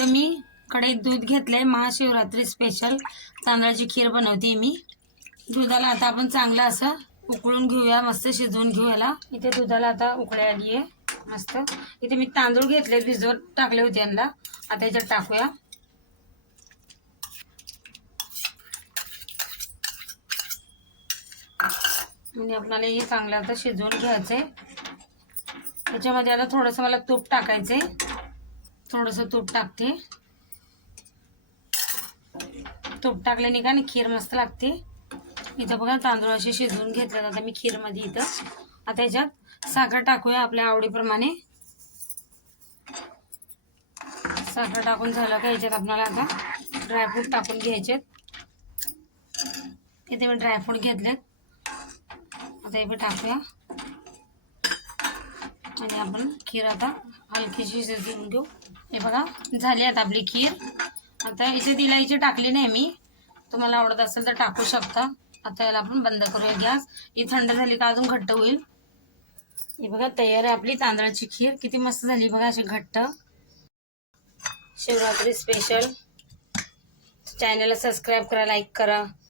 इथं मी कढईत दूध घेतलंय. महाशिवरात्री स्पेशल तांदळाची खीर बनवते मी. दुधाला आता आपण चांगलं असं उकळून घेऊया, मस्त शिजवून घेऊ याला. इथे दुधाला आता उकळी आली आहे मस्त. इथे मी तांदूळ घेतले, भिजवत टाकले होते यांना. आता याच्यात टाकूया. म्हणजे आपल्याला हे चांगलं आता शिजवून घ्यायचंय. याच्यामध्ये आता थोडंसं मला तूप टाकायचंय. थोडंसं तूप टाकते. तूप टाकल्याने का नाही खीर मस्त लागते. इथं बघा तांदूळ असे शिजवून घेतले आता मी खीरमध्ये. इथं आता याच्यात साखर टाकूया आपल्या आवडीप्रमाणे. साखर टाकून झालं का याच्यात आपल्याला आता ड्रायफ्रूट टाकून घ्यायचे. इथे मी ड्रायफ्रूट घेतलेत. आता हे टाकूया आणि आपण खीर आता हलकीशी शिजवून घेऊ. हे बघा झाली आता आपली खीर. आता याच्यात इलायची टाकली नाही मी, तुम्हाला आवडत असेल तर टाकू शकता. आता याला आपण बंद करूया गॅस. ही थंड झाली का अजून घट्ट होईल. हे बघा तयार आहे आपली तांदळाची खीर. किती मस्त झाली बघा अशी घट्ट. शिवरात्री स्पेशल. चॅनलला सबस्क्राईब करा, लाईक करा.